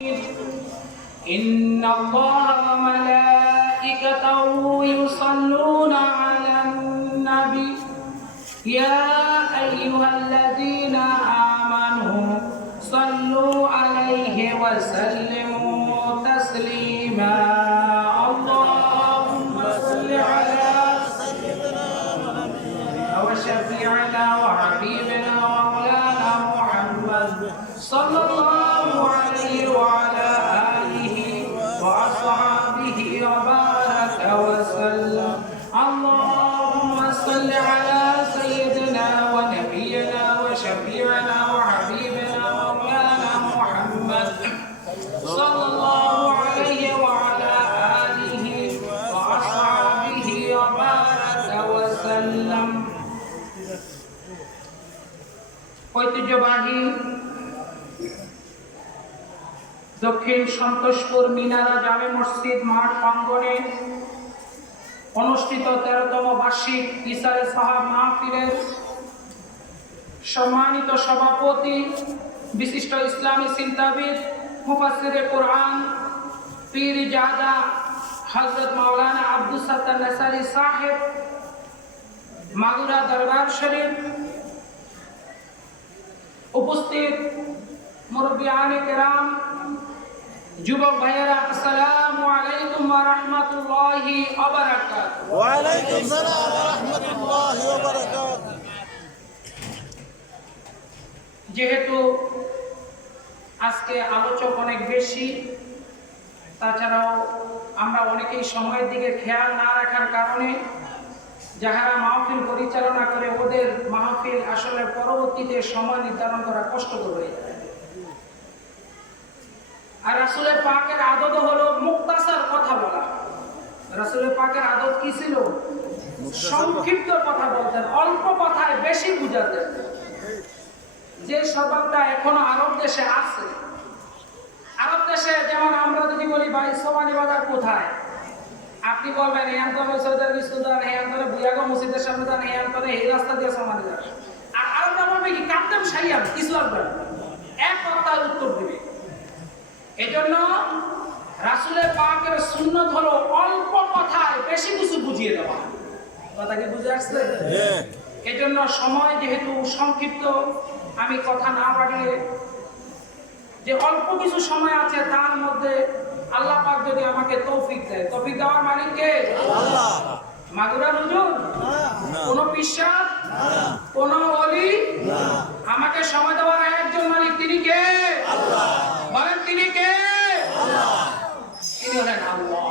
إن الله وملائكته يصلون على النبي يا أيها الذين آمنوا صلوا عليه وسلموا تسليما اللهم صل على سيدنا وشفيعنا وحبيبنا ومولانا محمد صلى الله عليه وعلى آله وأصحابه وبارك وسلم اللهم صل على سيدنا ونبينا وشفيعنا وحبيبنا ومولانا محمد صلى الله عليه وعلى آله وأصحابه وبارك وسلم ঐতিহ্যবাহী দক্ষিণ সন্তোষপুর মিনারা জামে মসজিদ মাঠ প্রাঙ্গণে অনুষ্ঠিত 13তম বার্ষিক ইসারে সাহাব মাহফিলের সম্মানিত সভাপতি বিশিষ্ট ইসলামী চিন্তাবিদ মুফাসসিরে কোরআন পীর জাদা হযরত মাওলানা আব্দুস সাত্তার নেসারি সাহেব মাগুরা দরবার শরীফ উপস্থিত মুরব্বিয়ানে কেরাম যুবক ভাইয়েরা আসসালামু আলাইকুম ওয়া রাহমাতুল্লাহি ওয়া বারাকাতুহু ওয়া আলাইকুম আসসালাম ওয়া রাহমাতুল্লাহি ওয়া বারাকাতুহু যেহেতু আজকে আলোচক অনেক বেশি তাছাড়াও আমরা অনেকেই সময়ের দিকে খেয়াল না রাখার কারণে যারা মাহফিল পরিচালনা করে ওদের মাহফিল আসলে পরবর্তীতে সময় নির্ধারণ করা কষ্টকর হয়ে যায় আর রাসূলের পাকের আদত হলো মুক্তাসার কথা বলা রাসূলের পাকের আদত কি ছিল সংক্ষিপ্ত কথা বলতেন অল্প কথায় বেশি বুঝাতেন যে স্বভাবটা এখনো আরব দেশে আছে আরব দেশে যেমন আমরা যদি বলি ভাই সোমানি বাজার কোথায় আপনি বলবেন এই অন্তরে সৌদার বিস্কুদার এই অন্তরে বুয়াগো মসজিদের সামনে যান এই অন্তরে এই রাস্তা দিয়ে সোমানি যান আর আরবরা বলবে কি কাদ্দাম সাইয়াম কিছু আসবে এক কথার উত্তর দিবে এজন্য রাসূলের পাকের সুন্নাত হলো অল্প কথায় বেশি কিছু বুঝিয়ে দেওয়া কথা কি বুঝে আসছে এজন্য সময় যেহেতু সংক্ষিপ্ত আমি কথা না বাড়িয়ে যে অল্প কিছু সময় আছে তার মধ্যে আল্লাহ পাক যদি আমাকে তৌফিক দেয় তৌফিক দেওয়ার মালিক কে আল্লাহ মাগুরা হুজুর কোন পিশাচ কোন ওলি আমাকে সময় দেওয়ার একজন মালিক তিনি কে আল্লাহ বলেন তিনি কে আল্লাহ তিনি হলেন আল্লাহ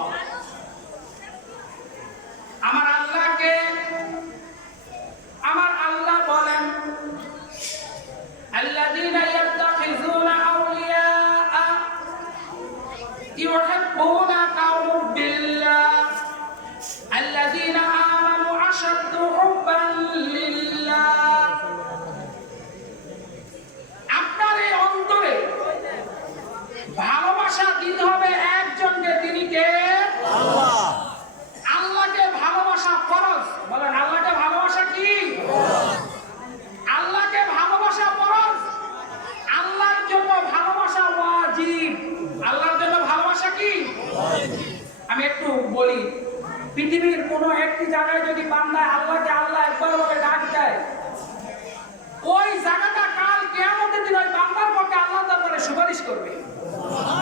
আমার আল্লাহকে আমার আল্লাহ বলেন আল্লাযীনা ইয়াত্তাখিযুনা আউলিয়া يحبونهم بالله الذين آمنوا أشد حبا لله আপনার এই অন্তরে ভালোবাসা দিতে হবে একজনকে তিনি কে আল্লাহ আল্লাহকে ভালোবাসা ফরজ বলেন আল্লাহকে ভালোবাসা কি আল্লাহকে ভালোবাসা ফরজ আল্লাহর জন্য ভালোবাসা ওয়াজিব আল্লাহর জন্য ভালোবাসা কি আমি একটু বলি পৃথিবীর কোন একটি জায়গায় যদি বান্দা আল্লাহকে আল্লাহ একবার বলে ডাক দেয় ওই জায়গাটা কাল কিয়ামতের দিন ওই বান্দার পক্ষে আল্লাহ তাআলা সুপারিশ করবে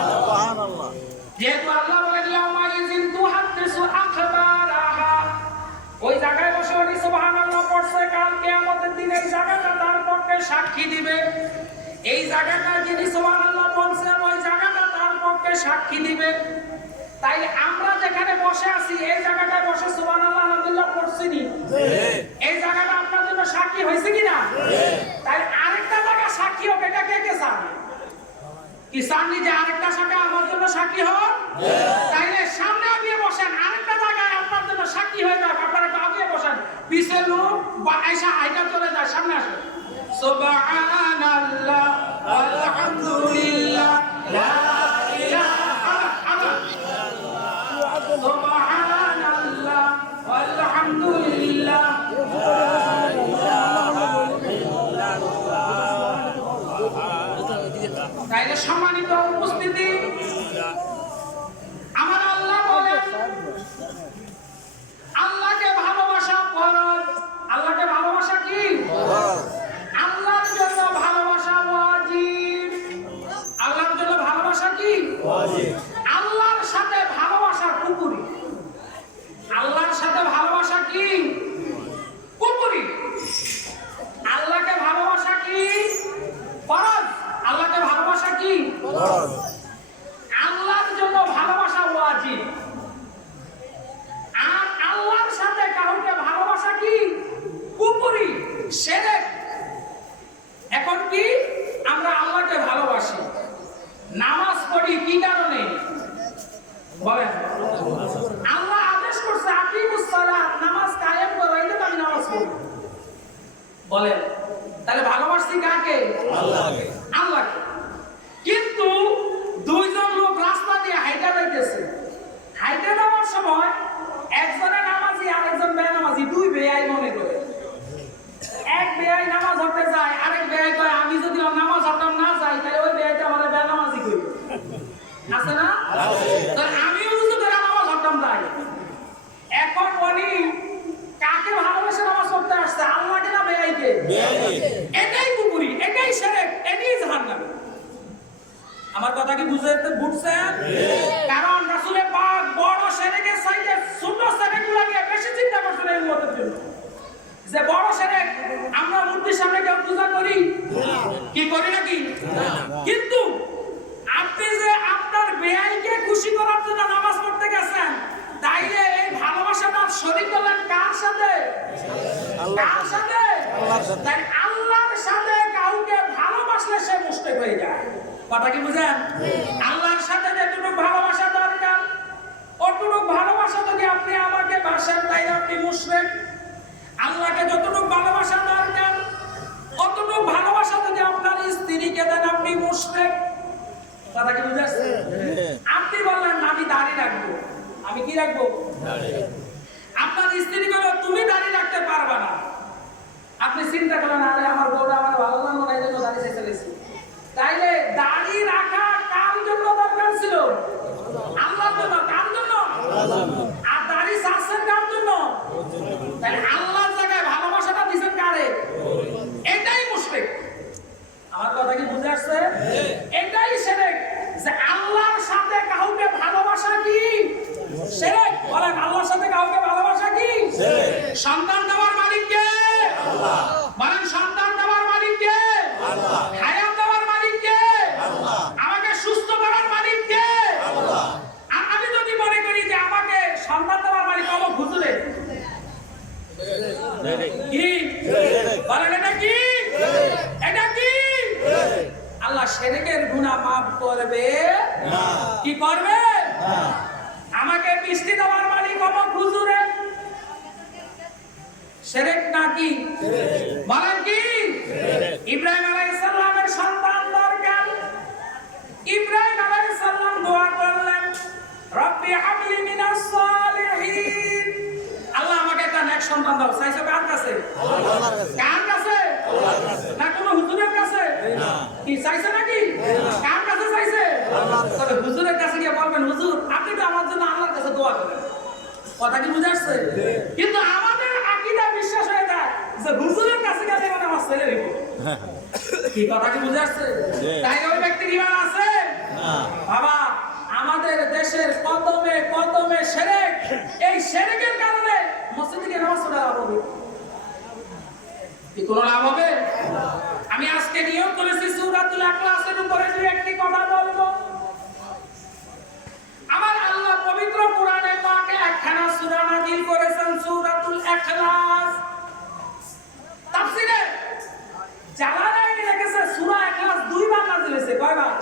সুবহানাল্লাহ যেহেতু আল্লাহ বলেন ইয়াউমা ইযিন তুহাদ্দিসু আখবারাহা ওই জায়গায় বসে বলি সুবহানাল্লাহ পড়ছে কাল কিয়ামতের দিন এই জায়গাটা তার পক্ষে সাক্ষী দিবে এই জায়গাটা যিনি সুবহানাল্লাহ বলছেন ওই জায়গাটা তার পক্ষে সাক্ষী দিবে তাই আমরা যেখানে বসে আছি এই জায়গাটায় বসে সুবহানাল্লাহ আলহামদুলিল্লাহ পড়ছিনি এই জায়গাটা আপনার জন্য সাক্ষী হয়েছে কিনা তাই আরেকটা জায়গা সাক্ষী হোক এটা কে কে চান কি চান যে আরেকটা জায়গা আমার জন্য সাক্ষী হোক তাইলে সামনে আগিয়ে বসেন আরেকটা জায়গায় আপনার জন্য সাক্ষী হয়ে যাক আপনারা একটু আগিয়ে বসেন পিছের লোক বা আয়সা আইটা চলে যায় সামনে আসেন সুবহানাল্লাহ আলহামদুলিল্লাহ লা ইলাহা ইল্লাল্লাহ সুবহানাল্লাহ আলহামদুলিল্লাহ লা ইলাহা ইল্লাল্লাহ তাইলে সম্মানিত উপস্থিতি ভালোবাসা কি আল্লাহর সাথে ভালোবাসা কুকুরি। আল্লাহর সাথে ভালোবাসা কি কুকুরি। আল্লাহকে ভালোবাসা কি ফরজ। আল্লাহকে ভালোবাসা কি ফরজ। আল্লাহর জন্য ভালোবাসা ওয়াজিব। আর আল্লাহর সাথে কাউকে ভালোবাসা কি কুফরি, শিরক। এখন কি আমরা আল্লাহকে ভালোবাসি, নামাজ পড়ি কি কারণে বলেন? আল্লাহ আদেশ করছে আকিমুস সালাত, নামাজ কায়েম করো, এই জন্য আমি নামাজ পড়ি বলেন। তাহলে ভালোবাসছি কাকে? আল্লাহকে। আল্লাহকে। কিন্তু দুইজন লোক রাস্তা দিয়ে হাইটা যাইতেছে, হাইটা যাওয়ার সময় একজনের নামাজি আর একজন বেনামাজি, দুই বেয়াই মনে করে। এক বেয়াই নামাজ পড়তে যায়, আরেক বেয়াই কয় আমি যদি নামাজ পড়তাম না যাই তাহলে ওই বেয়াইটা আমাদের বেনামাজি কইবে। আছে না? তো আমিও যদি নামাজ পড়তাম যাই। এখন উনি কাকে ভালোবেসে নামাজ পড়তে আসছে, আল্লাহকে না বেয়াইকে? এটাই কুফরি, এটাই শিরক, এটাই জাহান্নাম। আমার কথা কি বুঝছেন? কারণ রাসূল পাক বড় শিরকের চাইতে ছোট শিরকগুলোকে বেশি চিন্তা করছেন এই উম্মতের জন্য। যে বড় শিরক আমরা মূর্তির সামনে কেউ পূজা করি কি করি নাকি? কিন্তু আপনি যে আপনার বেয়াইকে খুশি করার জন্য নামাজ পড়তে গেছেন, তাইলে এই ভালোবাসাটা শরীক হলেন কার সাথে? কার সাথে? তাই আল্লাহর সাথে কাউকে ভালোবাসলে সে মুশরিক হয়ে যায়। কথা কি বুঝেন? আল্লাহর সাথে যতটুকু ভালোবাসা দরকার, অতটুকু ভালোবাসা যদি আপনি আমাকে বাসেন তাইলে আপনি মুশরিক। আল্লাহকে যতটুকু ভালোবাসা দরকার, অতটুকু ভালোবাসা যদি আপনার স্ত্রীকে দেন আপনি মুশরিক। কথা কি বুঝেছেন? আপনি বললেন আমি দাড়ি রাখবো, আমি কি রাখবো? আপনার স্ত্রী বলল তুমি দাড়ি রাখতে পারবা না। আপনি চিন্তা করলেন আরে আমার বউটা আমার ভালো লাগলো না, এই জন্য দাড়ি চাইতে গেছি। তাইলে দাড়ি রাখা কার জন্য দরকার ছিল? আল্লাহর জন্য। কার জন্য? আর দাড়ি চাচ্ছেন কার জন্য? তাহলে আল্লাহর জায়গায় ভালোবাসাটা দিচ্ছেন কারে? এটাই মুশরিক। আমার কথা কি বুঝে আসছে? এটাই শিরক। যে আল্লাহর সাথে কাউকে ভালোবাসা কি শিরক। বলেন আল্লাহর সাথে কাউকে ভালোবাসা কি শিরক। সন্তান দেওয়ার মালিক কে? আল্লাহ। বলেন সন্তান দেওয়ার মালিক কে? আল্লাহ। হায়াত দেওয়ার মালিক কে? আল্লাহ। আমাকে সুস্থ করার মালিক কে? আল্লাহ। আর আমি যদি মনে করি যে আমাকে সন্তান দেওয়ার মালিক অমুক হুজুরে, কি বলেন এটা কি? এটা কি? আল্লাহ শিরকের গুনাহ মাফ করবে না। কি করবে না? আমাকে মিষ্টি দেওয়ার মালিক অমুক হুজুরে, শিরক নাকি? বলেন কি? ইব্রাহিম আলাইহিস সালামের সন্তান দরকার। ইব্রাহিম আলাইহিস সালাম দোয়া করলেন রব্বি হাবলি মিনাস সালিহিন। আল্লাহ আমাকে একটা নেক সন্তান দাও। চাইছো কার কাছে? আল্লাহর কাছে। কার কাছে? আল্লাহর কাছে। না কোনো হুজুরের কাছে? না। কি চাইছে নাকি? কার কাছে চাইছে? আল্লাহর কাছে। হুজুরের কাছে গিয়ে বলবেন হুজুর আপনি তো আমার জন্য আল্লাহর কাছে দোয়া করেন। কথা কি বুঝে আসছে? কিন্তু আমাদের আকীদা বিশ্বাস হয়ে যায় যে হুজুরের কাছে গেলে মানে আমার ছেলে হইব। কি কথা কি বুঝে আসছে? তাই ওই ব্যক্তির ঈমান আছে? না। বাবা আমাদের দেশের কদমে কদমে শিরক। এই শিরকের কারণে মসজিদে গিয়ে নামাজ পড়া লাভ হবে কি? কোনো লাভ হবে? আমি আজকে নিয়ত করেছি সূরাতুল ইখলাসের উপরে দুই একটি কথা বলবো। আমার আল্লাহ পবিত্র কোরআনে পাকে একখানা সূরা নাযিল করেছেন, সূরাতুল ইখলাস। তাফসীরে জালালাইন লিখেছে সূরা ইখলাস দুইবার নাযিল হয়েছে। কয়বার?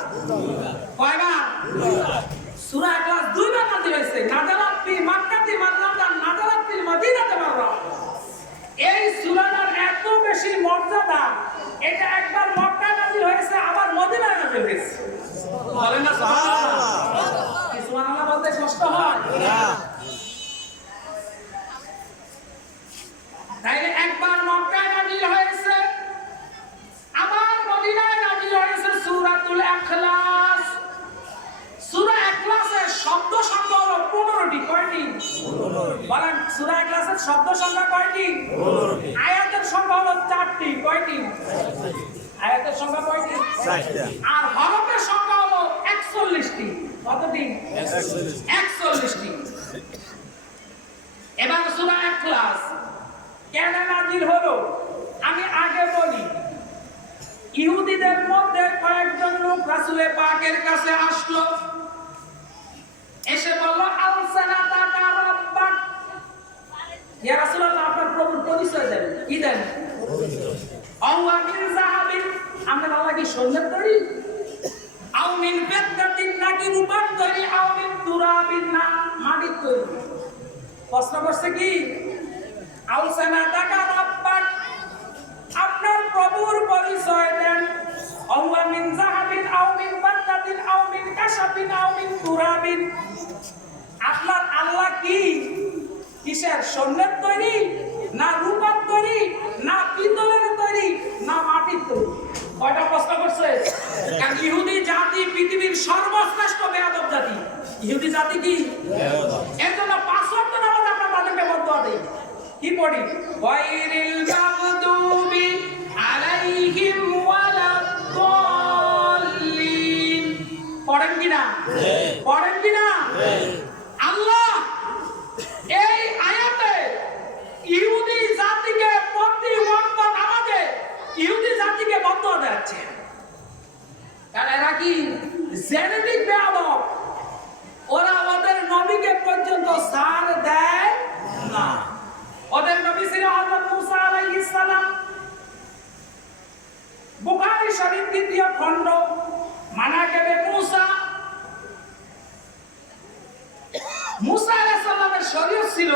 কয়বার? সূরা ইখলাস দুইবার নাযিল হয়েছে। নাযালাত ফি মাক্কাতি মাররাতান, নাযালাত ফিল মদিনাতি মাররা। এই সূরাটার এত বেশি মর্যাদা, এটা একবার মক্কায় নাযিল হয়েছে আবার মদিনায় নাযিল হয়েছে। বলেন না সুবহানাল্লাহ। কি সুবহানাল্লাহ বলতে কষ্ট হয় না? তাইলে একবার মক্কায় নাযিল হয়েছে আবার মদিনায় নাযিল হয়েছে সূরাতুল ইখলাস। সূরা ইখলাসের শব্দ সংখ্যা হলো 15টি। কয়টি? 15টি। বলেন সূরা ইখলাসের শব্দ সংখ্যা কয়টি? 15টি। আয়াতের সংখ্যা হলো 4টি। কয়টি? 4টি। আয়াতের সংখ্যা কয়টি? 4টি। আর হরফের সংখ্যা হলো 41। কতটি? 41টি। এবার সূরা ইখলাস কেন নাযিল হলো আমি আগে বলি। ইহুদিদের মধ্যে কয়েকজন লোক রাসূল পাকের কাছে আসলো, এসে বলল আলসানাতাকা রাব্বাক, ইয়া রাসূলুল্লাহ আপনার প্রভুর পরিচয় দেন। কি দেন? আও মিন যাহাবিন, আমরা আল্লাহ কি সোনার তৈরি, আও মিন ফিদ্দাতিন নাকি রূপার তৈরি, আও মিন তুরাবিন না মাটির তৈরি। প্রশ্ন করছে কি আলসানাতাকা রাব্বাক, আপনার প্রভুর পরিচয় দেন। আও মিন যাহাবিন আও মিন ফিদ্দাতিন আও মিন কাশাবিন আও মিন তুরাবিন, আপনার আল্লাহ কি কিসের? সোনার তৈরি না রূপার তৈরি না পিতলের তৈরি না মাটির তৈরি? কয়টা প্রশ্ন করছে? কারণ ইহুদি জাতি পৃথিবীর সর্বশ্রেষ্ঠ বেয়াদব জাতি। ইহুদি জাতি কি এর জন্য 5 ওয়াক্ত নামাজ আমরা তাদেরকে বদয়া দেই। কি পড়ি? গায়রিল মাগদুবি আলাইহিম ওয়ালাদ-দাল্লিন। পড়েন কিনা? পড়েন কিনা? আল্লাহ এই আয়াতে ইহুদি জাতিকে প্রতি ওয়াক্ত নামাজে ইহুদি জাতিকে বদয়া দেচ্ছে। কারণ এরা কি জেনেটিক বেয়াদব, ওরা ওদের নবীকে পর্যন্ত সার দেয় না। ওদের নবী ছিলেন হযরত মুসা আলাইহিস সালাম। বুখারী শরীফ দ্বিতীয় খণ্ড মানাকিবে মুসা। মুসা আলাইহিস সালামের শরীয়ত ছিল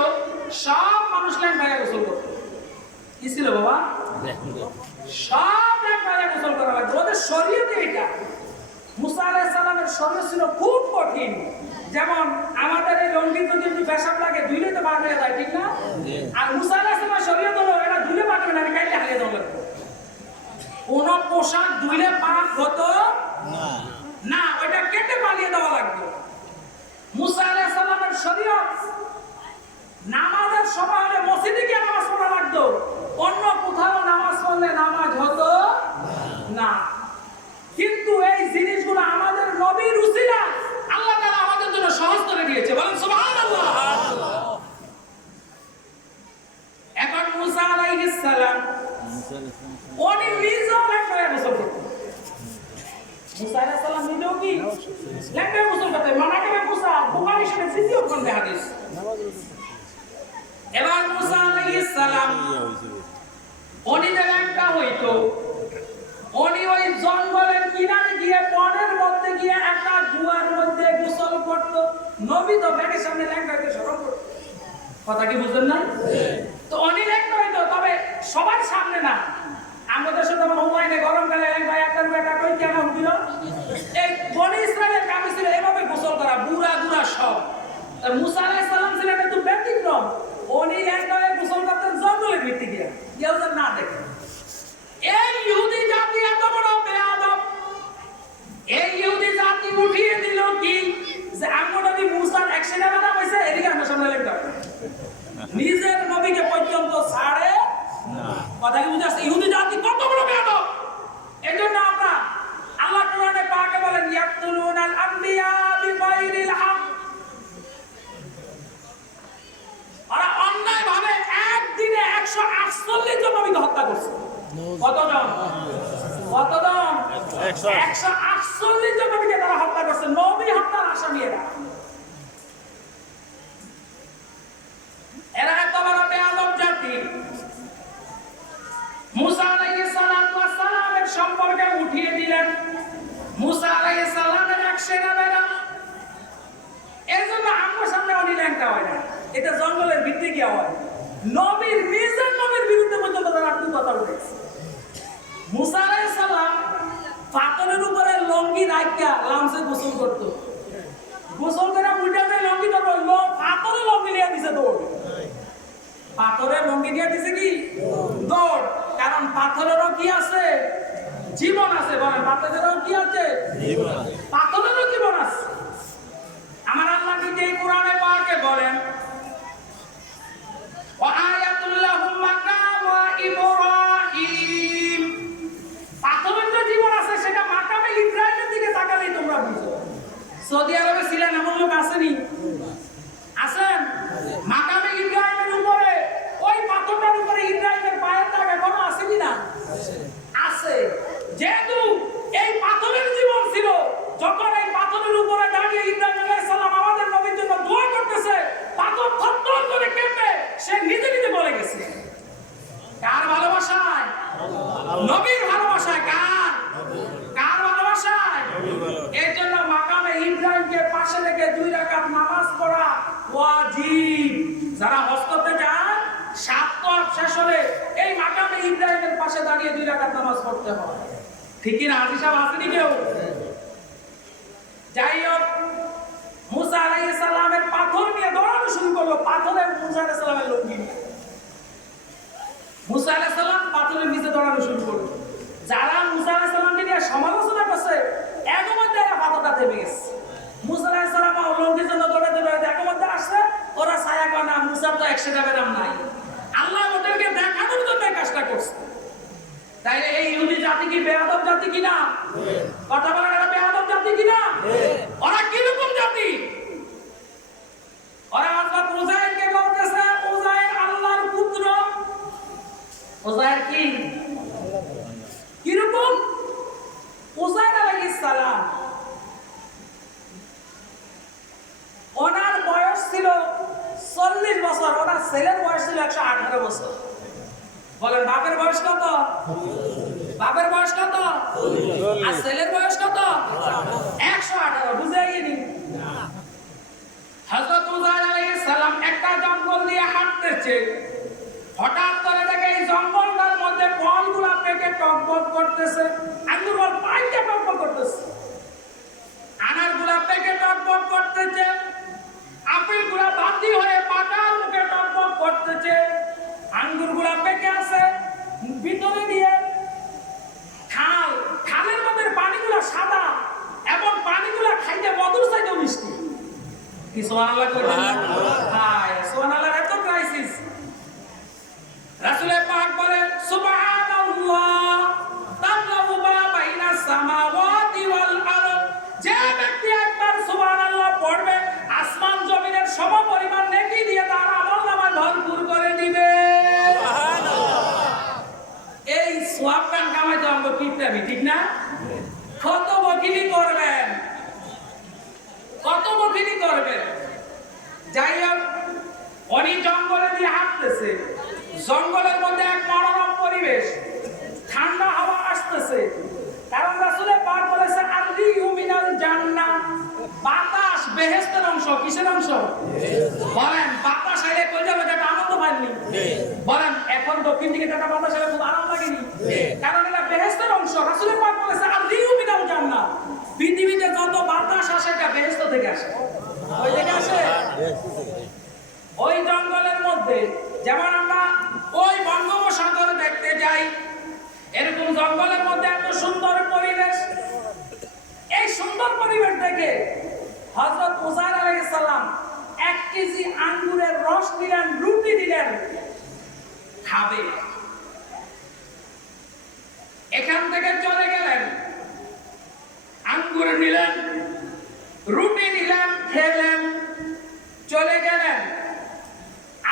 সব মানুষ ল্যাংড়ায় গোসল করত। কি ছিল বাবা? সব ল্যাংড়ায় গোসল করা লাগতো, ওদের শরীয়তে এটা। মুসা আলাইহিস সালামের শরীয়ত ছিল খুব কঠিন। যেমন আমাদের এই লঙ্গি যদি একটু পেশাব লাগে ধুইলে তো বার হয়ে যায়, ঠিক না? আর মুসা আলাইহিস সালামের শরীয়ত হলো এটা ধুইলে বার হবে না, কাইলে হারিয়ে দেওয়া লাগবে। কোন পোশাক ধুইলে পাক হতো না, ওইটা কেটে পালিয়ে দেওয়া লাগতো। মুসা আলাইহিস সালামের শরীয়ত নামাজের সময় হলে মসজিদে গিয়ে নামাজ পড়া লাগতো, অন্য কোথাও নামাজ পড়লে নামাজ হতো না। কিন্তু এই জিনিসগুলো আমাদের নবীর উসিলা আল্লাহ তাআলা আমাদের জন্য সহজ করে দিয়েছে। বলেন সুবহানাল্লাহ। এখন মুসা আলাইহিস সালাম উনি নিজেও ল্যাংড়ায় গোসল করতেন। মুসা আলাইহিস সালাম নিজেও কি ল্যাংড়ায় গোসল করতেন। মানাকিবে মুসা, বুখারী শরীফ দ্বিতীয় খণ্ডে হাদিস। এবার মুসা আলাইহিস সালাম উনি যে ল্যাংড়া হইতো, উনি ওই জঙ্গলের কিনারে গিয়ে বনের মধ্যে গিয়ে একটা গুহার মধ্যে গোসল করত। নবী তো ব্যাগের সামনে ল্যাংড়াকে শরম করত। কথা কি বুঝলেন না? তো উনি ল্যাংড়া হইতো, তবে সবার সামনে না। আমাদের সাথে অনলাইনে গরমকালে ল্যাংড়া একটা রুয়াটা কই কেমন দিল, এই বনি ইসরায়েলের কাম ছিল এভাবে গোসল করা, বুড়া বুড়া সব। আর মুসা আলাইহিস সালাম ছিলেন একটু ব্যতিক্রম, উনি ল্যাংড়ায় গোসল করতেন জঙ্গলের ভিতরে গিয়ে, কেউ যেন না দেখে। এই ইহুদি জাতি এত বড় বেয়াদব, এই ইহুদি জাতি উঠিয়ে দিল কি যে আমরা নবী মুসার অ্যাকশনে বানা হইছে, এদিকে আমরা সামনে লেখা নিজের নবীকে পর্যন্ত ছাড়ে না। কথা কি বুঝাস? ইহুদি জাতি কত বড় বেয়াদব। এজন্য আমরা আল্লাহ কোরআনে পাকে বলেন ইয়াকতুলুনাল আমবিয়া বিগাইরিল হক, ওরা অন্যায়ভাবে একদিনে 148 জন নবীকে হত্যা করছে। কতজন? কতজন? 148 জন নবীকে তারা হত্যা করছে, নবী হত্যার আসামি এরা। এরা এত বড় বেয়াদব জাতি। মুসা আলাইহিস সালামের সম্পর্কে উঠিয়ে দিলেন। মুসা আলাইহিস সালামের এক সেনাবাহিনী, এর জন্য আমার সামনে অনেক ল্যাংটা হয় না, এটা জঙ্গলের ভিতরে গিয়া হয়। নবীর নিজের নবীর বিরুদ্ধে পর্যন্ত তারা একটু কথা উঠেছে। মুসা আলাইহিস সালাম পাথরের উপরে লঙ্গি রাখিয়া লামসে গোসল করতো। গোসল করে উল্টা যে লঙ্গি ধরলো, পাথরে লঙ্গি নিয়ে দিছে দৌড়। পাথরে লঙ্গি দিয়ে দিছে কি দৌড়। কারণ পাথরেরও কি আছে? জীবন আছে। বলেন পাথরেরও কি আছে? পাথরেরও জীবন আছে। আমার আল্লাহ নিজে কোরআনে পাকে বলেন ওয়া আয়াতুল লাহুম মাকাম ইব্রাহিম, পাথরের যে জীবন আছে সেটা মাকামে ইব্রাহিমের দিকে তাকালেই তোমরা বুঝো। সৌদি আরবে ছিলেন এমন লোক আসেনি? আছেন? মাকামে ইব্রাহিমের উপরে ওই পাথরটার উপরে ইব্রাহিমের পায়ের দাগ এখনো আছে কি না? আছে। যেহেতু এই পাথরের জীবন ছিল, যখন এই পাথরের উপরে দাঁড়িয়ে ইব্রাহিম আলাইহিস সালাম আমাদের নবীর জন্য দোয়া করতেছে, পাথর থরথর করে কেঁপে সে নিজে নিজে বলে গেছে। কার ভালোবাসায়? নবীর ভালোবাসায়। কার? কার ভালোবাসায়? এর জন্য মাকামে ইব্রাহিমকে পাশে রেখে 2 রাকাত নামাজ পড়া ওয়াজিব। যারা হজ করতে যান, 7 ওয়াক্ত শেষ হলে এই মাকামে ইব্রাহিমের পাশে দাঁড়িয়ে 2 রাকাত নামাজ পড়তে হয়। ঠিক কি না? হাজী সাহেব আসেনি কেউ? যাই হোক, মুসা আলাইহিস সালামের পাথর নিয়ে দৌড়ানো শুরু করলো। পাথরের মুসা আলাইহিস সালামের লঙ্গি নিয়ে মুসা আলাইহিস সালাম পাথরের নিচে দৌড়ানো শুরু করলো। যারা মুসা আলাইহিস সালামকে নিয়ে সমালোচনা করছে, এর মধ্যে এরা পাথরটা থেমে গেছে। মুসা আলাইহিস সালাম লঙ্গির জন্য দৌড়াতে দৌড়াতে এর মধ্যে আসছে, ওরা ছায়া কয় না, মুসার তো 100 টাকা দাম নাই। আল্লাহ ওদেরকে দেখানোর জন্য এই কাজটা করছে। তাইলে এই ইহুদি জাতি কি বেয়াদব জাতি কিনা? কথা বলেন, এরা বেয়াদব জাতি কিনা? ওরা কিরকম জাতি? ওরা হযরত উযাইরকে বলতেছে উযাইর আল্লাহর পুত্র। উযাইর কি? কিরকম? উযাইর আলাইহিস সালাম ওনার বয়স ছিল 40 বছর, ওনার ছেলের বয়স ছিল 118 বছর। বলেন বাপের বয়স কত? বাপের বয়স কত? আর ছেলের বয়স কত? 118। বুঝে গেনি? হযরত উযাইর আলাইহিস সালাম একটা জঙ্গল দিয়ে হাঁটতেছে, হঠাৎ করে দেখে এই জঙ্গলটার মধ্যে ফলগুলা পেকে টকবক করতেছে, আঙ্গুর পাইতে টকবক করতেছে, আনারগুলা পেকে টকবক করতেছে, আপেলগুলা বাতি হয়ে পাকার মুখে টকবক করতেছে, আঙ্গুরগুলা পেকে আছে ভিতরে দিয়ে খাল, খালের মধ্যে পানিগুলা সাদা এবং পানিগুলা খাইতে মধুর চাইতে মিষ্টি। কি সুবহানাল্লাহ কইলেন? হায় সুবহানাল্লাহ, এত ক্রাইসিস। রাসূল পাক বলে সুবহানাল্লাহ তাকলাবু বাইনা সামাওয়াতি ওয়াল আরদ। যে ব্যক্তি একবার সুবহানাল্লাহ পড়বে, আসমান জমিনের সমপরিমাণ নেকি দিয়ে তার আমলনামায় ভরপুর করে দিবে। এই সওয়াব কান কামাইতে আমরা কিপটামি, ঠিক না? কত বকিলি করবেন, কত বকিলি করবেন। যাই হোক, উনি জঙ্গলে দিয়ে হাঁটতেছে, জঙ্গলের মধ্যে এক মনোরম পরিবেশ, ঠান্ডা হাওয়া আসতেছে। কারণ রাসূল পাক বলেছে আল-রিহু মিনাল জান্নাহ, বাতাস বেহেশতের অংশ। কিসের অংশ? বলেন বাতাস আইলে কই যাবে, এটা আনন্দ পাইনি? বলেন এখন দক্ষিণ দিকে একটা বাতাস আইলে খুব আরাম লাগেনি? কারণ এটা বেহেশতের অংশ। রাসূল পাক বলেছে আল-রিহু মিনাল জান্নাহ, পৃথিবীতে যত বাতাস আসে এটা বেহেশত থেকে আসে। ওই থেকে আসে। ওই জঙ্গলের মধ্যে যেমন আমরা ওই বঙ্গোপসাগর দেখতে যাই, এরকম জঙ্গলের মধ্যে এত সুন্দর পরিবেশ। এই সুন্দর পরিবেশ দেখে হযরত উযাইর আলাইহিস সালাম 1 কেজি আঙ্গুরের রস দিলেন, রুটি দিলেন, খাবে। এখান থেকে চলে গেলেন, আঙ্গুর নিলেন, রুটি নিলেন, খেলেন, চলে গেলেন।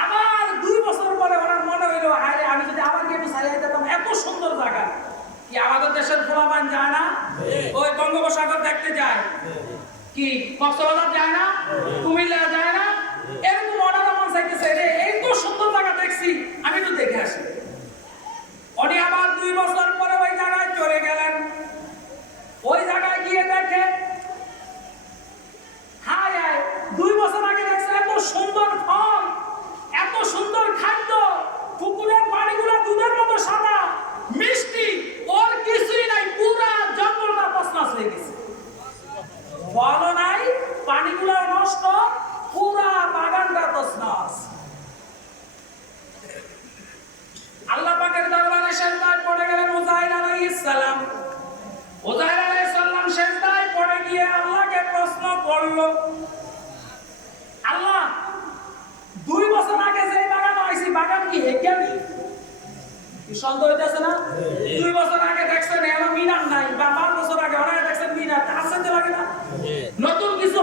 আবার 2 বছর পরে ওনার মনে হইলো, আরে আমি যদি আবার গিয়ে একটু সারিয়ে যেতাম, এত সুন্দর জায়গা। কি আমাদের দেশের পোলাপান যায় না ওই বঙ্গোপসাগর দেখতে যায়? কি কক্সবাজার যায় না? কুমিল্লা যায় না? এরকম ওনারা মন চাইতেছে, রে এই তো সুন্দর জায়গা দেখছি, আমি একটু দেখে আসি। উনি আবার 2 বছর পরে ওই জায়গায় চলে গেলেন। ওই জায়গায় গিয়ে দেখে, হায় হায়, 2 বছর আগে দেখছে এত সুন্দর ফল, এত সুন্দর খাদ্য, পুকুরের পানিগুলো দুধের মতো সাদা মিষ্টি, ওর কিছুই নাই, পুরা জঙ্গলটা তছনছ হয়ে গেছে। ফলও নাই, পানিগুলো নষ্ট, পুরা বাগানটা তছনছ। আল্লাহ পাকের দরবারে সিজদায় পড়ে গেলেন উযাইর আলাইহিস সালাম। উযাইর আলাইহিস সালাম সিজদায় পড়ে গিয়ে আল্লাহকে প্রশ্ন করলো, আল্লাহ 2 বছর আগে যে বাগান আইছি, বাগান কি হেকেনি? কি সন্দেহ হইতাছে না? 2 বছর আগে দেখছেন এমন মিনার নাই, বা 5 বছর আগে ওরা দেখছেন মিনার, আসতে লাগে না? নতুন কিছু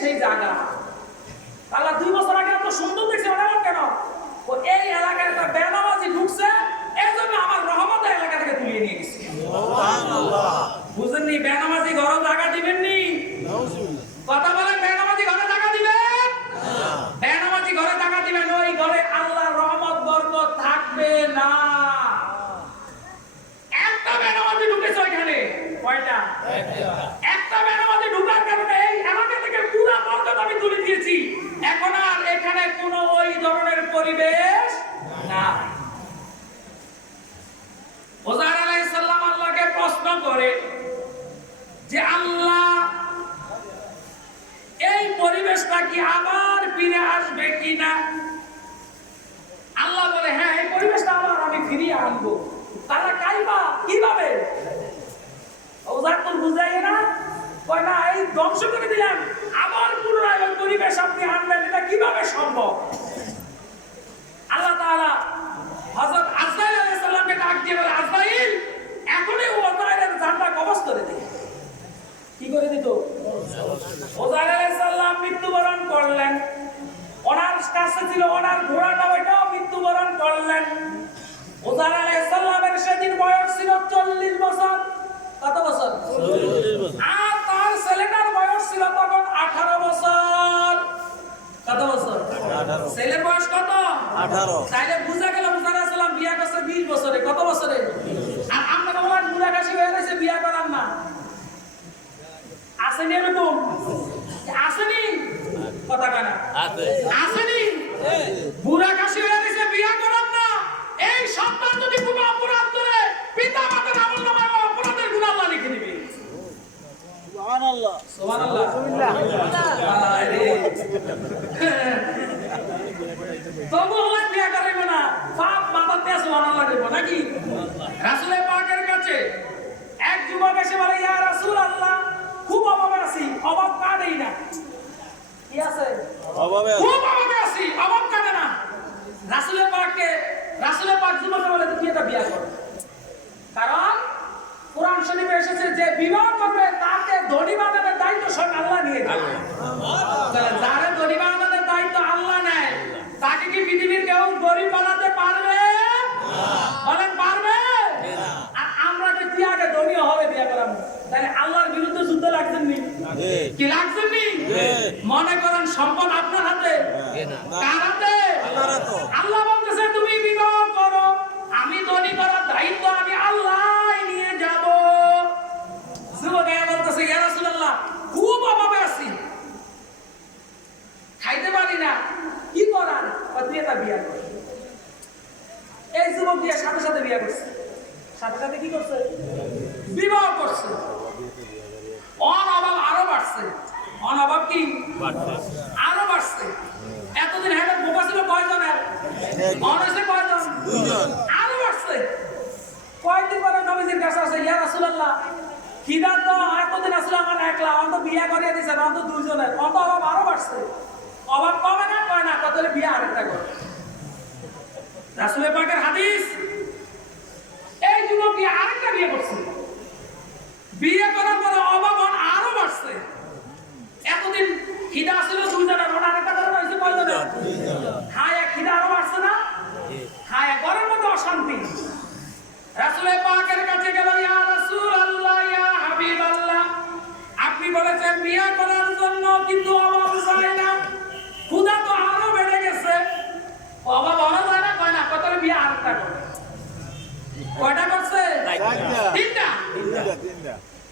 সেই জায়গা। আল্লাহ 2 বছর আগে এত সুন্দর দেখছে ওটা কেন? ও এই এলাকায় একটা বেনামাজি ঢুকছে, এই জন্য আমার রহমত এলাকা থেকে তুলিয়ে নিয়ে গেছে। সুবহানাল্লাহ। বুঝেননি? বেনামাজি ঘরে জায়গা দিবেননি। কথা বলেন, বেনামাজি ঘরে জায়গা দিবেন? বেনামাজি ঘরে জায়গা দিবেন, ওই ঘরে আল্লাহর রহমত বরকত থাকবে না। একটা বেনামাজি ঢুকেছে ওইখানে, কয়টা? একটা বেনামাজি ঢুকার কারণে এই এলাকা থেকে পুরো বরকত আমি তুলে দিয়েছি। এখন আর এখানে কোনো ওই ধরনের পরিবেশ না। ওজার আলাইহিস সালাম আল্লাহকে প্রশ্ন করে যে আল্লাহ, এই পরিবেশটা কি আবার ফিরে আসবে কিনা? আল্লাহ বলে হ্যাঁ, এই পরিবেশটা আবার আমি ফিরিয়ে আনবো। তারা কাইবা কিভাবে? ওজার তো বুঝাই না, কয় না এই ধ্বংস করে দিলাম, আবার পুনরায় ওই পরিবেশ আপনি আনবেন, এটা কিভাবে সম্ভব? আল্লাহ তাআলা হযরত আজরাইল আলাইহিস সালামকে ডাক দিয়ে বলে, আজরাইল এখনই ওজারের জানটা কবজ করে দে। কি করে দিত? ওজার আলাইহিস সালাম মৃত্যুবরণ করলেন। ওনার কাছে ছিল ওনার ঘোড়াটা, ওইটাও মৃত্যুবরণ করলেন। ওজার আলাইহিস সালামের সেদিন বয়স ছিল 40 বছর। কত বছর? 40 বছর। আর তার ছেলেটার বয়স ছিল তখন 18 বছর। কত বছর? 18। ছেলের বয়স কত? 18। তাইলে বুঝা গেল ওজার আলাইহিস সালাম বিয়া করছে 20 বছরে। কত বছরে? আর আমরা বললাম বুড়া কাশি হয়ে গেছে, বিয়া করার না। আসেনি এরকম? আসেনি? কথা কেন? আসেনি? বুড়া কাশি হয়ে গেছে, বিয়া করার না। এই সন্তান যদি কোনো অপরাধ করে, পিতা মাতার আমলনামায় অপরাধের গুনাহ আল্লাহ লিখে দিবে। সুবহানাল্লাহ। সুবহানাল্লাহ। তবু আল্লাহ বিয়া করাইব না, পাপ মাথাতে সুবহানাল্লাহ দেব নাকি? রাসূলের পাকের কাছে এক যুবক এসে বলে, ইয়া রাসূলুল্লাহ, খুব অভাবে আছি, অভাব কাটেই না। কি আছে? অভাবে খুব অভাবে আছি, অভাব কাটে না। রাসূলের পাক যুবককে বলে, তুই এটা বিয়া কর। কারণ কোরআন শরীফে এসেছে যে বিবাহ করবে তাকে ধনী বানানোর দায়িত্ব স্বয়ং আল্লাহ নিয়ে যাবে। যারা ধনী বানানোর দায়িত্ব আল্লাহ নেয়, তাকে কি পৃথিবীর কেউ গরিব বানাতে পারবে? বলেন পারবে? আর আমরা যে কি আগে ধনী হবে বিয়া করাম, তাহলে আল্লাহর বিরুদ্ধে যুদ্ধ লাগছেন নি? কি লাগছেন নি? মনে করেন সম্পদ আপনার হাতে, কার হাতে? আল্লাহ বলতেছে তুমি বিবাহ করো, আমি ধনী করার দায়িত্ব আমি আল্লাহ নিয়ে যাব। যুবক বলতেছে, ইয়া রাসূলুল্লাহ, খুব অভাবে আছি, খাইতে পারি না, কি করার? তুই এটা বিয়া কর। এই যুবক বিয়ে সাথে সাথে বিয়া করছে, সাথে সাথে কি করছে? বিবাহ করছে। অভাব আরো বাড়ছে। অভাব কি আরো বাড়ছে? এতদিন হেডের বোকা ছিল কয়জনের? অনেছে কয়জন? 2 জন। আরো বাড়ছে। কয়েকদিন পরে নবীজির কাছে আসে, ইয়া রাসূলুল্লাহ, খিদা তো এতদিন আসলে আমার একলা, অন্ত বিয়া করিয়ে দিয়েছেন, অন্ত 2 জনের, অন্ত অভাব আরো বাড়ছে। অভাব কমে না? কয় না। তাহলে বিয়া আরেকটা করে। রাসূলের পাকের হাদিস, এই যুবক আরেকটা বিয়ে করছে। বিয়ে করার পরে অভাব আরো বাড়ছে। এতদিন খিদা ছিল 2 জনের, ওটা আরেকটা করে হয়েছে কয়জনের? হ্যাঁ, খিদা আরো বাড়ছে না? হ্যাঁ, ঘরের মধ্যে অশান্তি। রাসূলের পাকের কাছে গেল, ইয়া রাসূলুল্লাহ, ইয়া হাবিবাল্লাহ, আপনি বলেছেন বিয়ে করার জন্য, কিন্তু অভাব যায় না, ক্ষুধা তো আরো বেড়ে গেছে। অভাব আরো যায় না? কয় না। তাহলে বিয়ে আরেকটা করে। কয়টা করছে? 3টা।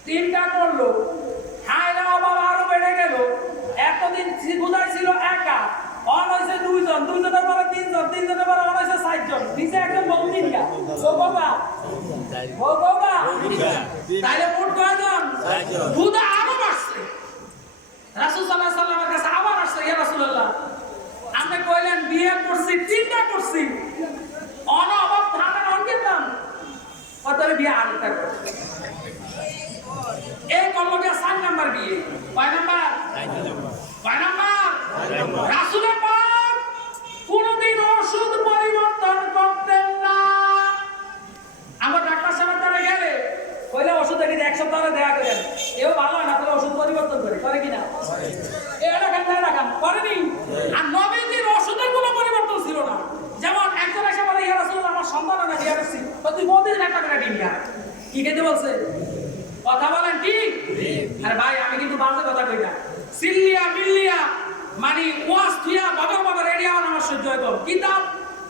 3টা করলো। হায় রে, অভাব আরো বেড়ে গেল। এতদিন ক্ষুধায় ছিল একা, অন হয়েছে 2 জন, 2 জনের পরে 3 জন, 3 জনের পরে অন হয়েছে 4 জন, নিচে একজন বউ 3টা। তাইলে মোট কয়জন? 4 জন। ক্ষুধা আরো বাড়ছে। রাসূল সাল্লাল্লাহু আলাইহি ওয়াসাল্লামের কাছে আবার আসছে, ইয়া রাসূলুল্লাহ, আপনি কইলেন বিয়ে করছি, 3টা করছি, অভাব থাকা না কেতাম, তাহলে বিয়ে আরেকটা করে। এই কলমটা 4 নাম্বার বিয়ে। কয় নাম্বার? 4 নাম্বার। রাসূলের পাক কোনদিন ওষুধ পরিবর্তন করতেন না। আমার ডাক্তার সাহেব তারে গেলে কইলে ওষুধ এনে 1 সপ্তাহ দেয়া করেন, এও ভালো হয় না, তাহলে ওষুধ পরিবর্তন করে কি না? এটা কি খেতে বলছে? কথা বলেন ঠিক? আরে ভাই আমি কিন্তু বাজে কথা কই না। সিল্লিয়া বিল্লিয়া মানে ওয়াজ থুয়া বাবার রেডি হওয়া আমার সহ্য হয় কম।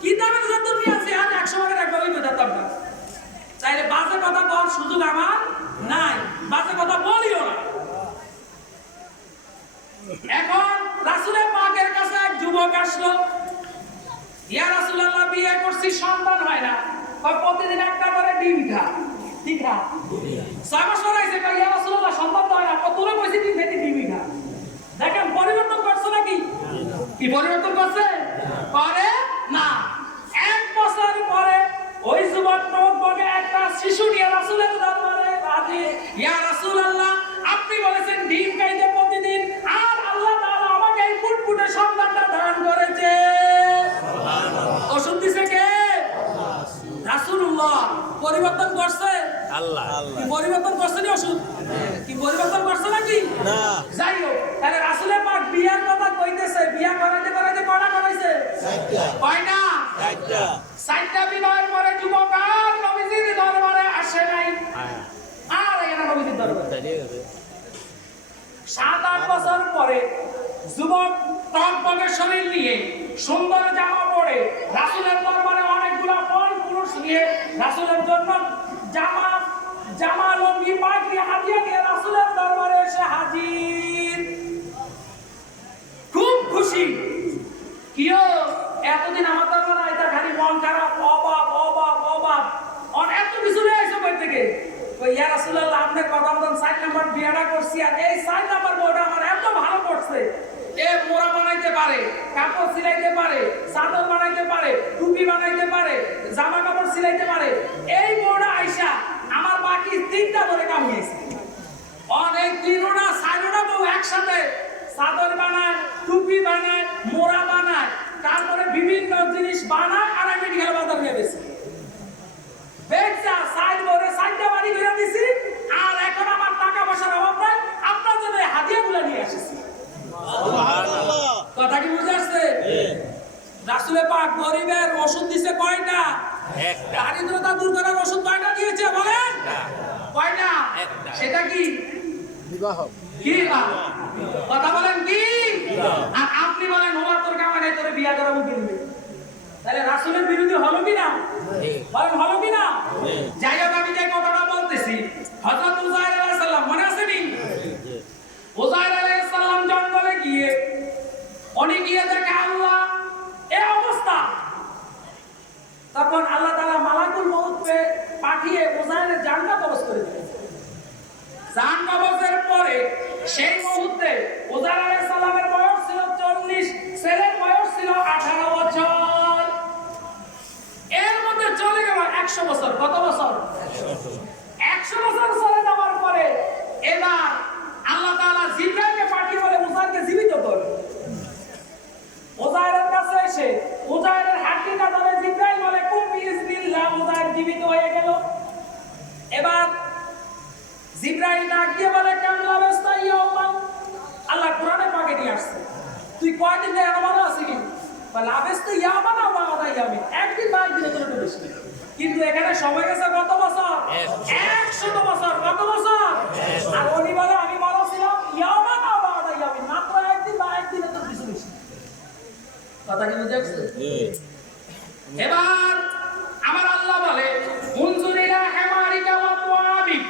কিতাবের যত নিয়ে আছে আর 100 ভাগের এক ভাগই বেদাতাম না। চাইলে বাজে কথা বলার সুযোগ আমার নাই, বাজে কথা বলিও না। এখন রাসূলের পাকের কাছে এক যুবক আসলো, ইয়া রাসূলুল্লাহ বিয়ে করছি সন্তান হয় না, কয় প্রতিদিন একটা করে ডিম খা। ঠিক না? 6 বছর হইছে, কয় ইয়া রাসূলুল্লাহ সন্তান হয় না, কত লোক কইছে ডিম খেতে ডিম খা। দেখেন পরিবর্তন করছে নাকি? কি পরিবর্তন করছে? করে না। 1 বছর পরে ওই যুবক টকবগে একটা শিশু নিয়ে রাসূলের দরবারে হাজির। ইয়া রাসূলুল্লাহ আপনি বলেছেন ডিম খাইতে প্রতিদিন, আর আল্লাহ তাআলা আমাকে এই ফুটফুটে সন্তানটা দান করেছে। সুবহানাল্লাহ। ওষুধ দিছে কে? রাসূলুল্লাহ। পরিবর্তন করছে আল্লাহ। কি পরিবর্তন করছে নি ওষুধ? কি পরিবর্তন করছে নাকি? না। যাই হোক, তাহলে রাসূলের পাক বিয়ার কথা কইতেছে, বিয়া করাইতে করাইতে কয়টা করাইছে? 4টা। কয়টা? 4টা। 4টা বিবাহের পরে যুবক আর নবীজির দরবারে আসে নাই। আর এখানে নবীজির দরবারে 7-8 বছর পরে যুবক টকবগে শরীর নিয়ে সুন্দর জামা পরে রাসূলের দরবারে অনেকগুলা ফল পুরুষ নিয়ে রাসূলের জন্য জামা লুঙ্গি পাগড়ি হাদিয়া নিয়ে রাসূলের দরবারে এসে হাজির। খুব খুশি। কিও এতদিন আমার দরবারে আইতা খালি মন খারাপ, অভাব এত কিছু নিয়ে আইছো কই থেকে? কই ইয়া রাসূলুল্লাহ আপনার কথা মতন 4 নাম্বার বিয়াটা করছি, আর এই 4 নাম্বার বউটা আমার এত ভালো করছে। এ মোড়া বানাইতে পারে, কাপড় সিলাইতে পারে, চাদর বানাইতে পারে, টুপি বানাইতে পারে, জামা কাপড় সিলাইতে পারে। এই বউটা আইসা আমার বাকি 3টা ধরে কামিয়েছে। অনেক তিনটা 4টা বউ একসাথে চাদর বানায়, টুপি বানায়, মোড়া বানায়, তারপরে বিভিন্ন জিনিস বানায়, আর আমি মেডিকেল বাজার নিয়ে বেশি বেচা 4 বউরে 4টা বাড়ি করে দিছি। আর এখন আমার টাকা পয়সার অভাব নাই, আপনার জন্য হাদিয়াগুলো নিয়ে এসেছি। সুবহানাল্লাহ। কথা কি বুঝে আসছে? রাসূলের পাক গরিবের ওষুধ দিছে কয়টা? একটা। দারিদ্রতা দূর করার ওষুধ কয়টা দিয়েছে বলেন? কয়টা? একটা। সেটা কি? বিবাহ। কি বিবাহ? কথা বলেন কি? আর আপনি বলেন ওমর তোর কামে নাই, তোরে বিয়া করাবো কিনবে। তাহলে রাসূলের বিরুদ্ধে হলো কি না? বলেন হলো কি না? যাই হোক, আমি যে কথাটা বলতেছি, হযরত উযাইর আলাইহিস সালাম মনে আছে নি? উযাইর আলাইহিস সালাম জঙ্গলে গিয়ে উনি গিয়ে দেখে আল্লাহ এই অবস্থা। তখন আল্লাহ তাআলা মালাকুল মউতকে পাঠিয়ে উযাইরের জানটা কবজ করে দিলেন। জান কবজের পরে সেই মুহূর্তে উযাইর আলাইহিস সালামের বয়স ছিল 40, ছেলের বয়স ছিল 18 বছর। এর মধ্যে চলে গেল 100 বছর। কত বছর? 100 বছর চলে যাওয়ার পরে এবার আল্লাহ তাআলা জিবরাইলকে পাঠিয়ে বলে উযাইরকে জীবিত কর। উযাইরের কাছে এসে উযাইরের হাড্ডিটা ধরে জিবরাইল বলে কুম বিইজনিল্লাহ, উযাইর জীবিত হয়ে গেল। এবার জিবরাইল ডাক দিয়ে বলে কামলা ব্যস্ত ইয়াউমান, আল্লাহ কোরআনে পাকে নিয়ে আসছে, তুই কয়দিন ধরে ভালো আছিস? বলে আবেস্ত ইয়ামান ওয়া আদা ইয়ামিন, একদিন বা একদিন তোর একটু বেশি। কিন্তু এখানে সময় গেছে কত বছর? 100 বছর। কত বছর? আর উনি বলে আমি ভালো ছিলাম ইয়ামান ওয়া আদা ইয়ামিন, মাত্র একদিন বা একদিন তোর বেশি বেশি। কথা কি বুঝে আসছে? এবার আমার আল্লাহ বলে উনজুরিলা হিমারিকা ওয়া তুআবিক,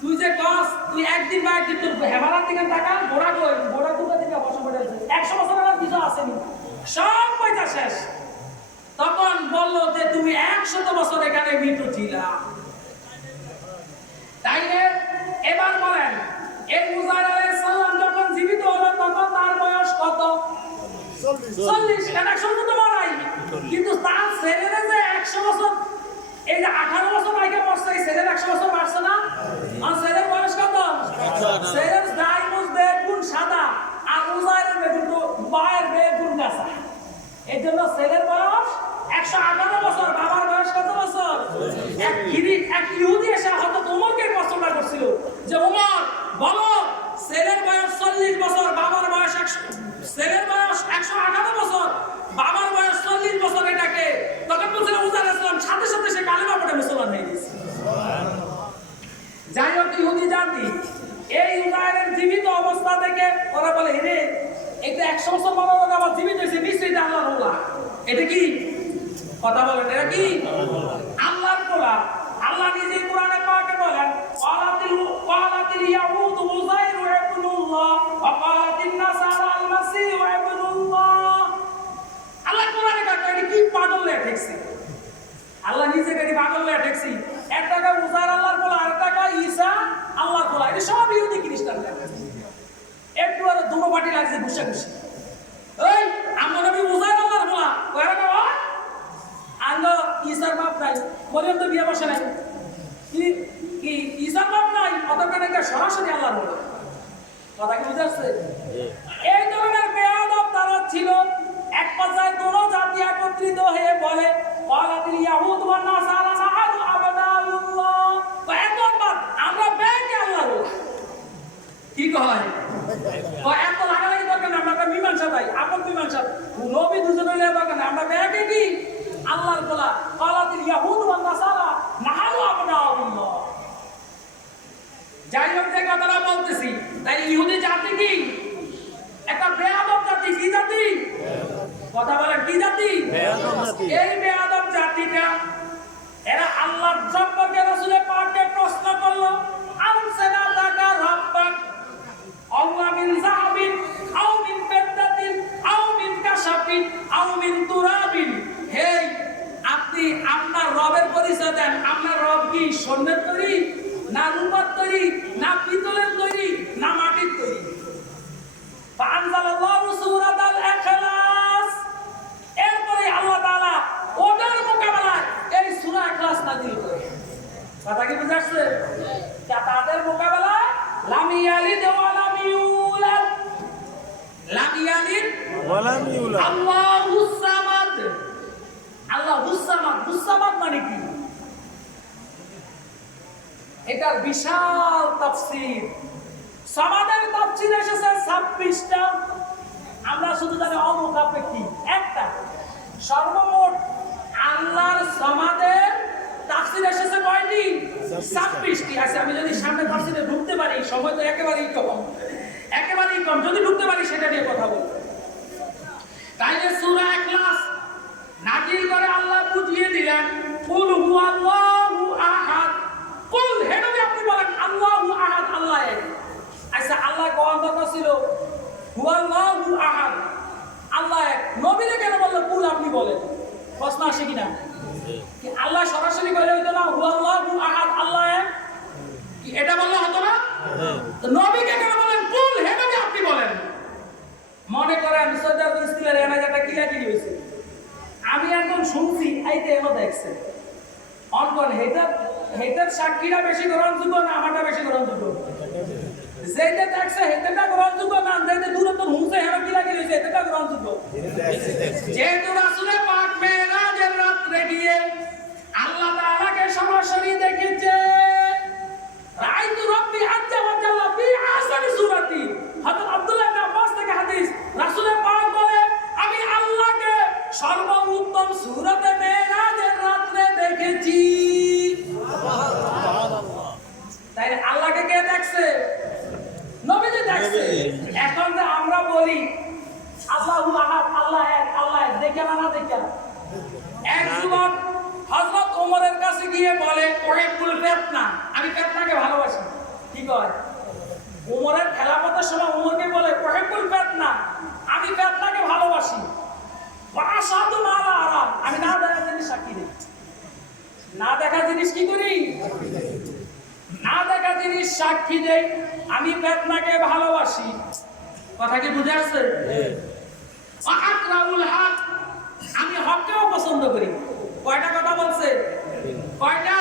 তুই যে গাছ তুই একদিন বা একদিন তোর হেমারার দিকে তাকা, গোড়া কই, গোড়া দুটো দিকে বসে পড়ে আছে। 100 বছর আর কিছু আসেনি, সব পয়সা শেষ। তখন বললো যে তুমি 100 বছর এখানে মৃত ছিলা। তাইলে এবার বলেন এই উযাইর আলাইহিস সালাম যখন জীবিত হলো তখন তার বয়স কত? 40। কেন 100 তো বলাই, কিন্তু তার ছেলেরা যে 100 বছর, এই যে 18 বছর আগে পড়ছে, এই ছেলের 100 বছর বাড়ছে না? আর ছেলের বয়স কত? ছেলের দাইমুজ বেগুন সাদা, আর উযাইরের বেগুন তো বায়ের বেগুন গাছা। এই জন্য ছেলের বয়স 118 বছর, বাবার বয়স কত বছর? এক ইহুদি এসে হযরত ওমরকে প্রশ্ন করছিল যে ওমর বলো, ছেলের বয়স 40 বছর, বাবার বয়স 100, ছেলের বয়স 118 বছর, বাবার বয়স 40 বছর, এটাকে তখন বলছিল উযাইর আলাইহিস সালাম সাথে সাথে সে কালেমা পড়ে মুসলমান হয়ে গেছে। 100 বছর মারা আবার জীবিত হয়েছে নিশ্চয়ই এটা আল্লাহর ওলা। এটা কি কথা বলেন? এটা কি আল্লাহর ওলা? আল্লাহ নিজে কোরআনে পাকে বলেন ওয়ালাতিল ইয়াহুদ উযাইর ইবনুল্লাহ ওয়া ক্বালাতিন নাসারা আল মাসীহ ইবনুল্লাহ। আল্লাহ কোরআনে কাকে এটা কি পাগল লে ঠেকছে? আল্লাহ নিজে কাকে পাগল লে ঠেকছি? একটা কা উযাইর আল্লাহর ওলা, আরেকটা কা ঈসা আল্লাহর ওলা। এটা সব ইহুদি খ্রিস্টান লেখা। একটু আর দুটো পার্টি লাগছে ঘুষাঘুষি। এই আমার নবী উযাইর আল্লাহর ওলা, কয়রা বাবা আঙ্গো ঈসার বাপ নাই, মরিয়ম তো বিয়ে বসে নাই, কি ঈসার বাপ নাই, অতটা নাকি সরাসরি আল্লাহর ওলা। কথা কি বুঝাচ্ছে? এই ধরনের বেয়াদব তারা ছিল। এক পর্যায়ে দুটো জাতি একত্রিত হয়ে বলে ওয়ালাতিল ইয়াহুদ ওয়ান নাসারা নাহানু আবনাউল্লাহ, একবার আমরা বেকে আল্লাহর ওলা। কি কয়? এত লাগালাগি দরকার না, আমরা মীমাংসা পাই, আপন মীমাংসা নবী দুজন হইলে দরকার না, আমরা বেকে কি আল্লাহর ওলা। ওয়ালাতিল ইয়াহুদ ওয়ান নাসারা নাহানু আবনাউল্লাহ। যাই হোক, যে কথাটা বলতেছি, তাই ইহুদি জাতি কি একটা বেয়াদব জাতি। কি জাতি? কথা বলেন, কি জাতি? এই বেয়াদব জাতিটা এরা আল্লাহর সম্পর্কে রাসূলের পাককে প্রশ্ন করলো, আনসানা তাকা রাব্বাক আও মিন যাহাবিন আও মিন ফিদ্দাতিন আও মিন কাশাফিন আও মিন তুরাবিন। হে, আপনি আপনার রবের পরিচয় দেন। আপনার রব কি স্বর্ণের তৈরি, না রূপার তৈরি, না পিতলের তৈরি, না মাটির তৈরি? ফাআনজালাল্লাহু সূরাতাল ইখলাস। এরপরে আল্লাহ তাআলা ওদের মোকাবেলায় এই সূরা ইখলাস নাযিল করে। কথা কি বুঝাচ্ছে? তাদের মোকাবেলায় লাম ইয়ালিদ ওয়া লাম ইউলাদ, লাম ইয়ালিদ ওয়া লাম ইউলাদ, আল্লাহুস সামাদ। আল্লাহুস সামাদ, হুস-সামাদ মানে কি? এটার বিশাল তাফসীর। সামাদের তাফসীর এসেছে 26টা। আমরা শুধু জানি অমুখাপেক্ষী একটা। সর্বমোট আল্লাহর সামাদের তাফসীর এসেছে কয়টি? 26টি। আচ্ছা, আমি যদি সামনে তাফসীরে ঢুকতে পারি, সময় তো একেবারেই কম, একেবারেই কম, যদি ঢুকতে পারি সেটা নিয়ে কথা বলবো। তাইলে সূরা ইখলাস নাযিল করে আল্লাহ বুঝিয়ে দিলেন, কুল হুয়াল্লাহু আহাদ। কুল, হে নবী আপনি বলেন আল্লাহু আহাদ, আল্লাহ এক। আচ্ছা, আল্লাহ কোন দরকার ছিল? হুয়াল্লাহু আহাদ, আল্লাহ এক। নবীরে কেন বললো কুল আপনি বলেন? প্রশ্ন আসে কিনা? কি আল্লাহ সরাসরি বলে হইতো না হুয়াল্লাহু আহাদ, আল্লাহ এক? কি এটা বললে হতো না? তো নবীকে কেন বলেন কুল, হে নবী আপনি বলেন? মনে করেন সৈয়দ ইসলামের এনাজাটা কিলাকিলি হইছে, আমি একদম শুনছি, আইতে এমন দেখছে অনকন হেটার সাক্ষীরা বেশি গ্রহণযোগ্য না আমারটা বেশি গ্রহণযোগ্য? যেটা দেখছে হেটাটা গ্রহণযোগ্য না, যেটা দূরত্ব হুমছে হেরা কিলাকিলি হইছে এটা গ্রহণযোগ্য? যেহেতু রাসূলের পাক মেরাজের রাতে গিয়ে আল্লাহ তাআলাকে সরাসরি দেখেছে, রাআইতু রাব্বি আজ্জা ওয়া জাল্লা ফি আহসানি সূরাতি। হযরত আব্দুল্লাহ ইবনে আব্বাস থেকে হাদিস, রাসূলের পাক বলে আমি আল্লাহকে সর্বোত্তম সূরাতে মেরাজের রাতে দেখেছি। সুবহানাল্লাহ। তাই আল্লাহকে কে দেখছে? নবীজি দেখছে। এখন যে আমরা বলি আল্লাহু আহাদ, আল্লাহ এক, আল্লাহ এক, দেখে না দেখে না। এক যুবক হযরত ওমরের কাছে গিয়ে বলে ওহিবুল ফিতনা, আমি ফিতনাকে ভালোবাসি। কি কয়? ওমরের খেলাফতের সময় ওমরকে বলে ওহিবুল ফিতনা, আমি ফিতনাকে ভালোবাসি। ওয়াশহাদু মা লা আরা, আমি না দেখা জিনিস সাক্ষী দেই। না দেখা জিনিস কি করি? না দেখা জিনিস সাক্ষী দেই। আমি ফিতনাকে ভালোবাসি। কথা কি বুঝে আসছে? আকরাউল হক, আমি হককেও পছন্দ করি। কয়টা কথা বলছে? কয়টা?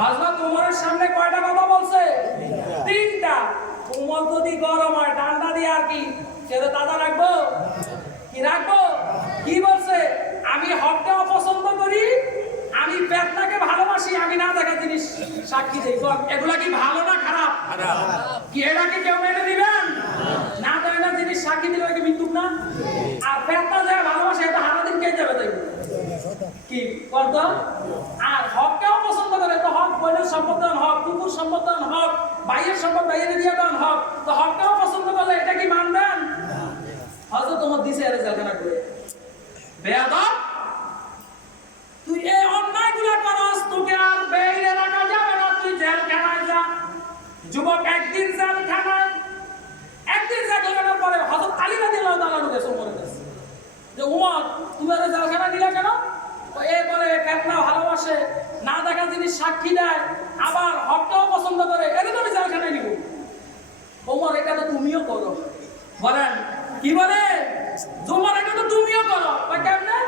হযরত ওমরের সামনে কয়টা কথা বলছে? তিনটা। ওমর যদি গরম হয় ডান্ডা দিয়ে আর কি সেটা দাদা রাখবো? কি রাখবো? কি বলছে? আমি হককেও পছন্দ করি, আমি ফিতনাকে ভালোবাসি, আমি না দেখা জিনিস সাক্ষী দেই। এগুলা কি ভালো না খারাপ? কি এটা কি কেউ মেনে দিবেন? না দেখা জিনিস সাক্ষী দিলে কি মৃত্যু না? আর ফিতনা যে ভালোবাসে এটা হারাদিন কে যাবে তাই কি বলতো? আর হককেও পছন্দ করে তো হক বইয়ের সম্পদ হক, কুকুর সম্পদ হক, ভাইয়ের সম্পদ ভাইয়ের দিয়ে দেন হক, তো হককেও পছন্দ করলে এটা কি মানবেন? হযরত দেয় জেলখানা করে। বেয়াদব, তুই এই অন্যায়গুলো করস, তোকে আর বেইরে রাখা যাবে না, তুই জেলখানায় যা। যুবক একদিন জেলখানায়, একদিন জেলখানার পরে হযরত আলী রাদিয়াল্লাহু তাআলা গেছে ওমরের কাছে যে ওমর তুমি আর জেলখানা দিলা কেন? এ বলে ফেতনা ভালোবাসে, না দেখা জিনিস সাক্ষী দেয়, আবার হকটাও পছন্দ করে, এটা তো আমি জেলখানায় নিব। ওমর এটা তো তুমিও করো। বলেন কি বলে? ওমর এটা তো তুমিও করো। কেমনে?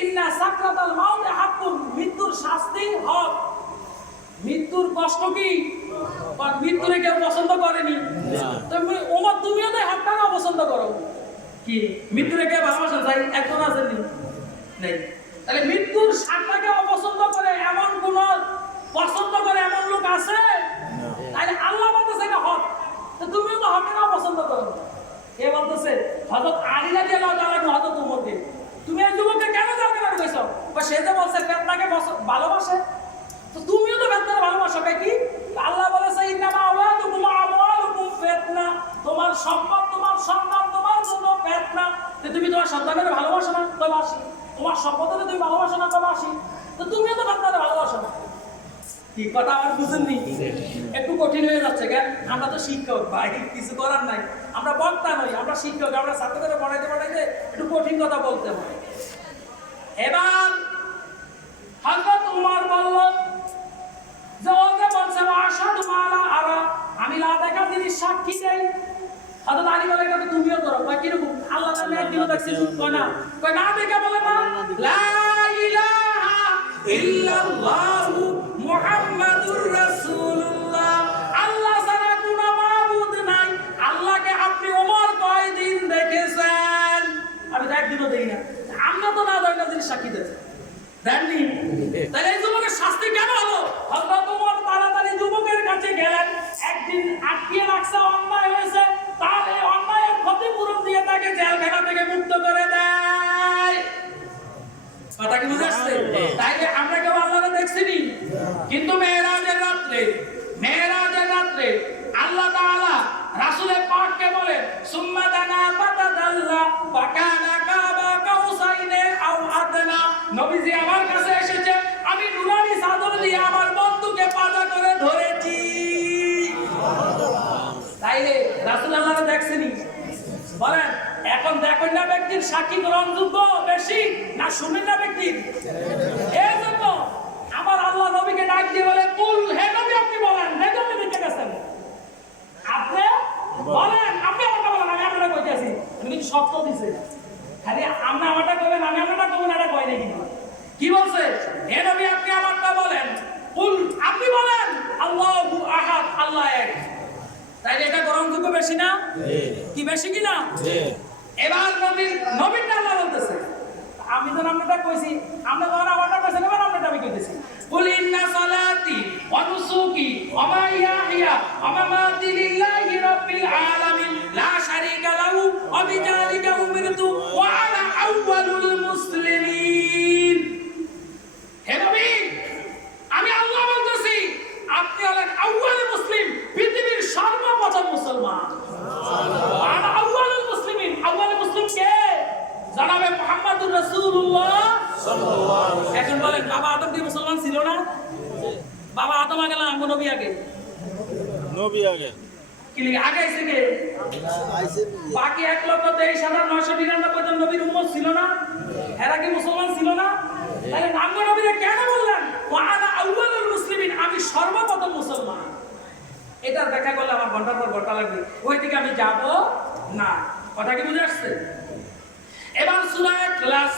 ইন্না সাকরাতাল মাউত হাক্কুন, মৃত্যুর শাস্তি হক। মৃত্যুর কষ্ট কি? মৃত্যুরে কেউ পছন্দ করেনি। ওমর তুমিও তো হকটা অপছন্দ করো। কি মৃত্যুরে কে ভালোবাসেন? চাই একজন আছেন নেই। তাহলে মৃত্যুর স্বাদটাকে অপছন্দ করে এমন কোন পছন্দ করে এমন লোক আছে? তাহলে আল্লাহ বলতেছে এটা হক, তো তুমিও তো হকের অপছন্দ করো। কে বলতেছে? হযরত আলী রাদিয়াল্লাহু তাআলা হযরত ওমরকে, তুমি এই যুবককে কেন জেলখানা ঢুকাইছো? বা সে যে বলছে ফেতনাকে ভালোবাসে, তো তুমিও তো ফেতনাকে ভালোবাসো। কি আল্লাহ বলেছে ইন্নামা আওলাদুকুম আমওয়ালুকুম ফিতনা, তোমার সম্পদ, তোমার সম্মান তোমার জন্য ফিতনা। তুমি তোমার সন্তানের ভালোবাসো না? তবে আসি। তোমার সম্পদকে তুমি ভালোবাসো না? তবে আসি। তো তুমিও তো ফেতনাকে ভালোবাসো না। কি কথা আমার বুঝেননি? একটু কঠিন হয়ে যাচ্ছে কেন? আমরা তো শিক্ষক ভাই, কিছু করার নাই। আমরা বক্তা নই, আমরা শিক্ষক। আমরা ছাত্রদের পড়াইতে একটু কঠিন কথা বলতে হয়। এবার হযরত ওমর বলল যে ও যে বলছে আশহাদু মালা আরা, আমি লা দেখা জিনিস সাক্ষী দেই। হযরত আলী বলে এটা তুমিও করো। কয় কিরকম? আল্লাহ তাআলা একদিনও দেখছি কয় না। কয় না দেখে বলে না লা ইলাহা ইল্লাল্লাহু মুহাম্মাদুর রাসূলুল্লাহ, আল্লাহ ছাড়া কোনো মাবুদ নাই। আল্লাহকে আপনি ওমর কয়দিন দেখেছেন? আমি তো একদিনও দেখি না। আমরা তো না দেখা জিনিস সাক্ষী দিয়েছি, দেননি। তাহলে এই যুবকের শাস্তি কেন হলো? হযরত ওমর তাড়াতাড়ি যুবকের কাছে গেলেন। একদিন আটকিয়ে রাখছে, অন্যায় হয়েছে, তার এই অন্যায়ের ক্ষতিপূরণ দিয়ে তাকে জেলখানা থেকে মুক্ত করে দেয়। কথা কি বুঝে আসছে? তাইলে আমরা কেউ আল্লাহকে দেখছিনি, কিন্তু মেরাজের রাত্রে আল্লাহ তাআলা রাসূল পাককে বলেন সুম্মা দানা ফাতাদাল্লা ফাকানা কাবা কাউসাইনে আও আদনা, নবীজি আমার কাছে এসেছে, আমি নুরানি চাদর দিয়ে আমার বন্ধুকে পাজা করে ধরেছি। তাইলে রাসূল আল্লাহকে দেখছিনি? বলেন এখন দেখেন না ব্যক্তির সাক্ষী গ্রহণযোগ্য বেশি না শুনেন না ব্যক্তির? এই জন্য আমার আল্লাহ নবীকে ডাক দিয়ে বলে কুল, হে নবী আপনি বলেন, হে নবী দেখে গেছেন, আপনি বলেন, আপনি আমারটা বলেন, আমি আপনারটা কইতেছি। আমি কিন্তু শর্ত দিছে, খালি আপনি আমারটা কইবেন, আমি আপনারটা কইবেন, এটা কই নাই। কিন্তু কি বলছে? হে নবী আপনি আমারটা বলেন, কুল আপনি বলেন আল্লাহু আহাদ, আল্লাহ এক। তাইলে এটা গ্রহণযোগ্য বেশি না? কি বেশি কিনা? এবার নবীটা আল্লাহ বলতেছে, আমি তো আপনারটা কইছি, আমরা যখন আমারটা কইছেন, এবার আপনারটা আমি কইতেছি। কুল ইন্না সালাতি ওয়া নুসুকি ওয়া মাহইয়ায়া ওয়া মামাতি লিল্লাহি রাব্বিল আলামিন লা শারীকা লাহু ওয়া বিযালিকা উমিরতু ওয়া আনা আউওয়ালুল মুসলিমিন। হে নবী, আমি আল্লাহ বলতেছি, আপনি হলেন আউওয়ালুল মুসলিম, পৃথিবীর সর্বপ্রথম মুসলমান। আনা আউওয়ালুল মুসলিমিন, আউওয়ালুল মুসলিম কে? জনাবে মুহাম্মদুর রাসূলুল্লাহ সাল্লাল্লাহু আলাইহি ওয়াসাল্লাম। এখন বলেন বাবা আদম কি মুসলমান ছিল না? বাবা আদম আগে না নবী আগে? নবী আগে। কি লিখে আগে আইছে কে? বাকি 1,23,999 জন নবীর উম্মত ছিল না? এরা কি মুসলমান ছিল না? তাহলে নাম নবীরে কেন বললেন ওয়া আনা আউওয়ালুল মুসলিমিন, আমি সর্বপ্রথম মুসলমান? এটার ব্যাখ্যা করলে আমার ঘন্টার পর ঘন্টা লাগবে, ওই দিকে আমি যাব না। কথা কি বুঝে আসছে? এবার সূরা ইখলাস,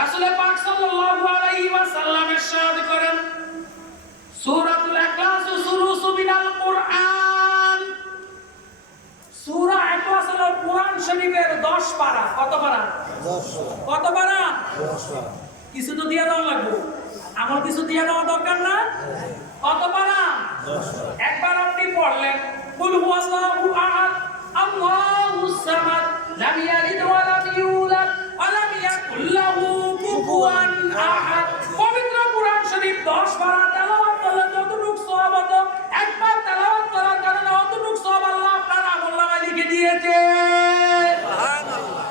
রাসূল পাক সাল্লাল্লাহু আলাইহি ওয়াসাল্লাম ইরশাদ করেন, সূরাতুল ইখলাস সুরুসু মিনাল কুরআন। সূরা ইখলাস হলো কুরআন শরীফের 10 পারা। কত পারা? 10 পারা। কত পারা? 10 পারা। কিছু তো দিয়া দেওয়া লাগবে, আমার কিছু দিয়া দেওয়া দরকার না? কত পারা? 10 পারা। একবার আপনি পড়লেন কুল হুয়াল্লাহু আহাদ আল্লাহুস সামাদ লাম ইয়ালিদ ওয়া লাম ইউলাদ ওয়া লাম ইয়াকুল লাহু কুফুয়ান আহাদ। পবিত্র কুরআন শরীফ 10 পারা তেলাওয়াত করলে যতটুকু সওয়াব হতো, একবার তেলাওয়াত করার কারণে অতটুকু সওয়াব আল্লাহ আপনার আমলনামায় লিখে দিয়েছে। সুবহানাল্লাহ।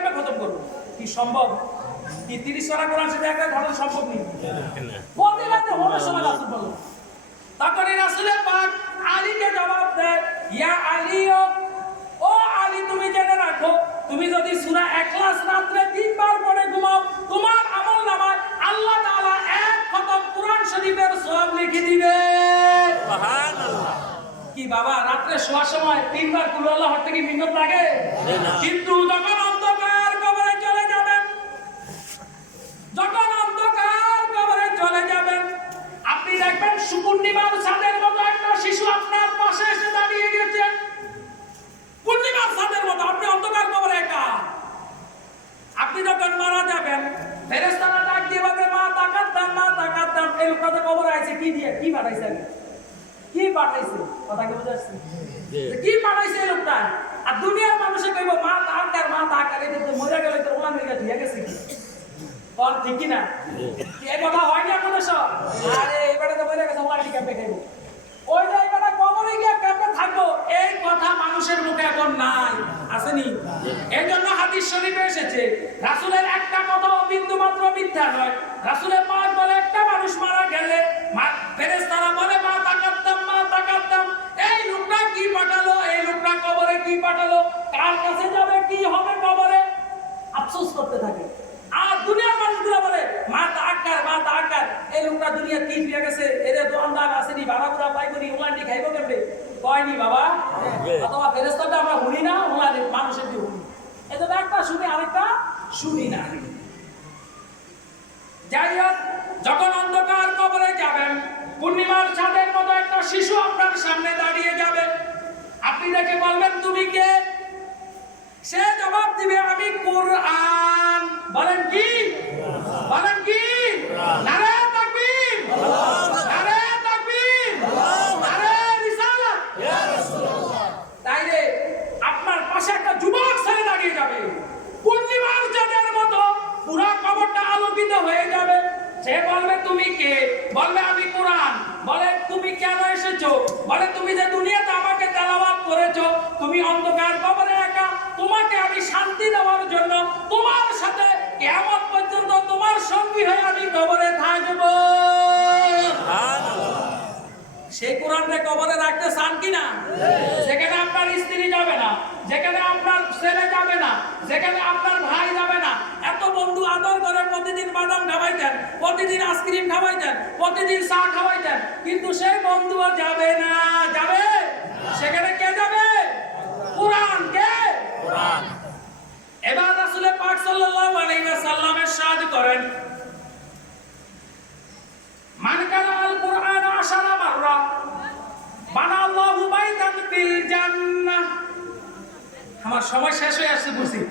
কেমনে খতম করবো? কি সম্ভব? কি 30 পারা কোরআন শরীফ একটা খতম সম্ভব নেই? ফজিলাতে হবে সময় রাসূল বলল। তখন এই রাসূলের পাক আলীকে জবাব দেয়, ইয়া আলী, ও আলী, তুমি জেনে রাখো, তুমি যদি সূরা ইখলাস রাতে 3 বার পড়ে ঘুমাও, তোমার আমলনামায় আল্লাহ তাআলা এক খতম কোরআন শরীফের সওয়াব লিখে দিবে। সুবহানাল্লাহ। কি বাবা, রাতে শোয়ার সময় 3 বার কুল আল্লাহ থেকে মিন্নত লাগে? কিন্তু যখন অন্ধকার কবরে চলে যাবেন, যখন অন্ধকার কবরে চলে যাবেন, আপনি দেখবেন পূর্ণিমার চাঁদের মতো একটা শিশু আপনার পাশে এসে দাঁড়িয়ে গেছে। পূর্ণিমার চাঁদের মতো, আপনি অন্ধকার কবরে একা। আপনি যখন মারা যাবেন, ফেরেশতারা ডাক দিয়ে বলবে, মা তাকাদ্দাম, মা তাকাদ্দাম। এই লোকটা তো কবরে আছে, কি দিয়ে কি পাঠাইছে? কি পাঠাইছে? কথা কি বুঝাচ্ছি? কি পাঠাইছে এই লোকটা? আর দুনিয়ার মানুষে কইব মা তাকার, মা তাকার। এই তো মরে গেলে তো ওলা মেয়ে ঠিক আছে কি? কোন ঠিক কি না? এই কথা হয় না আপনাদের সব? আরে এবারে তো মরে গেছে, ওলা ঠিক ক্যাম্পে খাইব। ওই যে এবারে কবরে গিয়ে ক্যাম্পে থাকবো, এই কথা মানুষের মুখে এখন নাই, আসেনি? এই জন্য হাদিস শরীফে এসেছে, রাসূলের একটা কথাও বিন্দু মাত্র মিথ্যা নয়। রাসূলের পাক বলে, একটা মানুষ মারা গেলে ফেরেশতারা বলে, মা তাকাদ্দাম, মা তাকাদ্দাম। এই লোকটা কি পাঠালো? এই লোকটা কবরে কি পাঠালো? কার কাছে যাবে? কি হবে কবরে? আফসোস করতে থাকে। আর দুনিয়ার মানুষগুলো বলে, মা তাকার, মা তাকার। এই লোকটা দুনিয়া কি ফিরে গেছে, এরে দোয়ানদার আসেনি, বাড়াবুড়া পাইবনি, ওলান্ডি খাইব কেমনে? কয়নি বাবা? অথবা ফেরেশতাটা আমরা শুনি না, ওলান্ডি মানুষের দিয়ে শুনি। এজন্য একটা শুনি, আরেকটা শুনি না। যাই হোক, যখন অন্ধকার কবরে যাবেন, পূর্ণিমার চাঁদের মতো একটা শিশু আপনার সামনে দাঁড়িয়ে যাবে। আপনি দেখে বলবেন, তুমি কে? সে জবাব দিবে, আমি কুরআন। বলেন কি? বলেন কি? নারে তাকবীর, নারে তাকবীর, নারে রিসালাত। ইয়া রাসূলুল্লাহ। তাইলে আপনার পাশে একটা যুবক ছেলে দাঁড়িয়ে যাবে, পূর্ণিমার চাঁদের মতো পুরো কবরটা আলোকিত হয়ে যাবে। সে বলবে, তুমি কে? বলবে, আমি কুরআন। বলে, তুমি কেন এসেছো? বলে, তুমি যে দুনিয়াতে আমাকে তেলাওয়াত করেছো, তুমি অন্ধকার কবরে একা, তোমাকে আমি শান্তি দেওয়ার জন্য তোমার সাথে কিয়ামত পর্যন্ত তোমার সঙ্গী হয়ে আমি কবরে থাকব। সুবহানাল্লাহ। সেই কোরআনকে কবরে রাখতে চান কিনা? যেখানে আপনার স্ত্রী যাবে না, যেখানে আপনার ছেলে যাবে না, যেখানে আপনার ভাই যাবে না। এত বন্ধু আদর করে প্রতিদিন বাদাম খাওয়াইতেন, প্রতিদিন আইসক্রিম খাওয়াইতেন, প্রতিদিন চা খাওয়াইতেন, কিন্তু সেই বন্ধুও যাবে না। যাবে? সেখানে কে যাবে? কুরআন। কে? কুরআন। এবার রাসূল পাক সাল্লাল্লাহু আলাইহি ওয়াসাল্লাম ইরশাদ করেন, মান কারা আল কুরআন 10 মাররা বানা আল্লাহু বাইতান ফিল জান্নাহ। আমার সময় শেষ হয়ে আসছে বুঝি।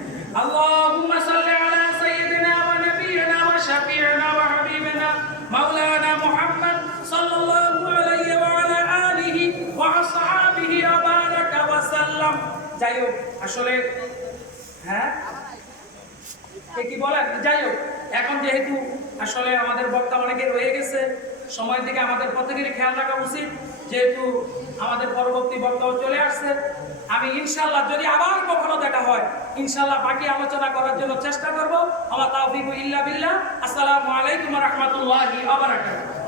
আল্লাহুম্মা সাল্লি আলা সাইয়্যিদিনা ওয়া নাবিয়িনা ওয়া শাফি'না ওয়া হাবিবিনা মাওলানা মুহাম্মদ সাল্লাল্লাহু আলাইহি ওয়া আলা আলিহি ওয়া আসহাবিহি ওয়া বারাকা ওয়া সাল্লাম। যাই হোক, আসলে হ্যাঁ কি বলেন? যাই হোক, এখন যেহেতু আসলে আমাদের বক্তা অনেকে রয়ে গেছে, সময়ের দিকে আমাদের প্রত্যেকেরই খেয়াল রাখা উচিত, যেহেতু আমাদের পরবর্তী বক্তাও চলে আসছে। আমি ইনশাআল্লাহ যদি আবার কখনো দেখা হয়, ইনশাআল্লাহ বাকি আলোচনা করার জন্য চেষ্টা করব। আমার তাওফিক ইল্লা বিল্লাহ। আসসালামু আলাইকুম ওয়া রাহমাতুল্লাহি ওয়া বারাকাতুহু।